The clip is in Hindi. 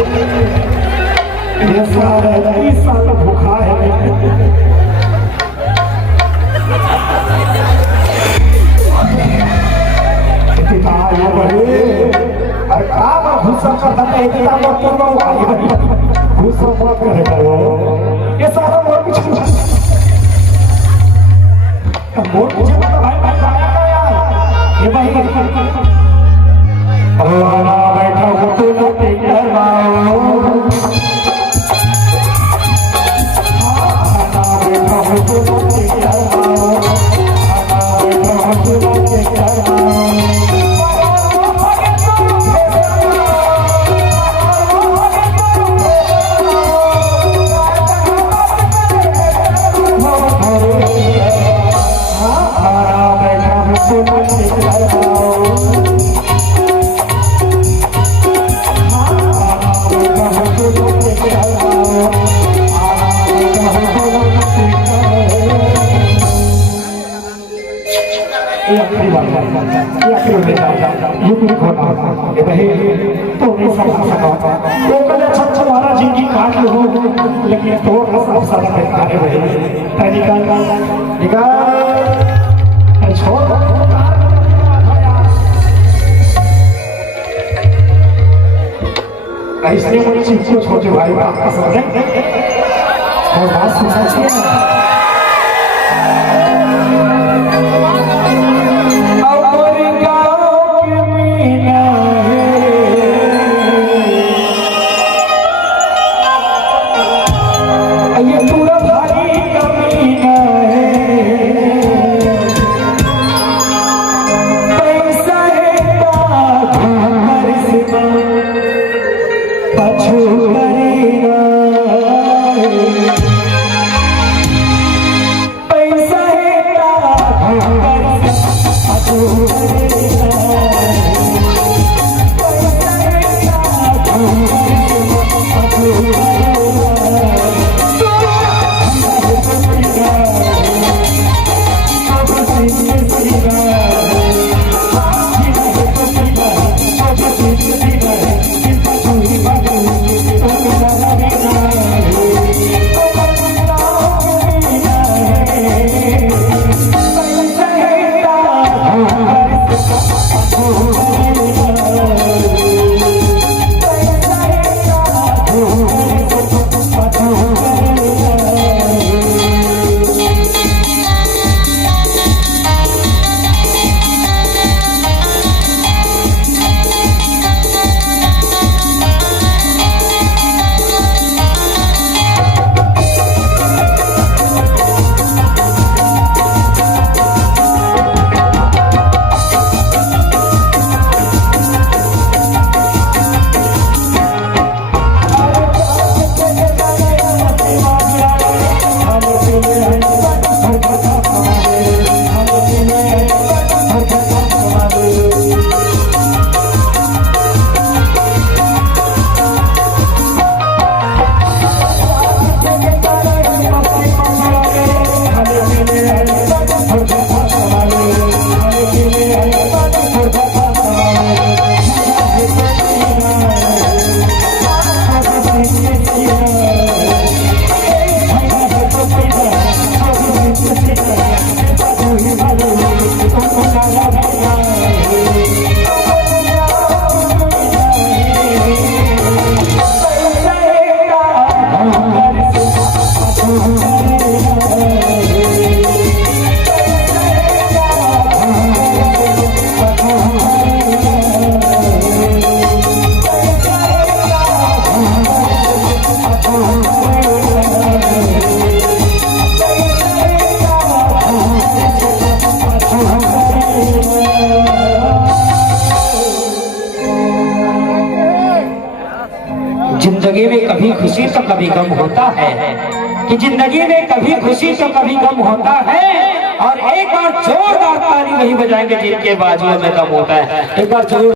ये सारा 30 साल भूखा है। इतना ये बड़े अरे काम भूसा करता है इतना मत करो भाई भूसा मत करो ये सारा मोर पीछे मोर पीछे भाई भाई आया ये भाई अल्लाह बैठा हो तो नहीं करवाओ आना बैठा हो तो नहीं करवाओ आना बैठा हो तो नहीं करवाओ महाराज जी काट लो लेकिन थोड़ा सा सारा बेकार है छोड़ ऐसे मुझे चीज को छोटे भाई बात पसंद है और बात सुनना चाहिए जिंदगी में कभी खुशी तो कभी गम होता है कि जिंदगी में कभी खुशी तो कभी गम होता है और एक बार जोरदार ताली नहीं बजाएंगे जिनके बाजुओं में दम होता है। एक बार जोर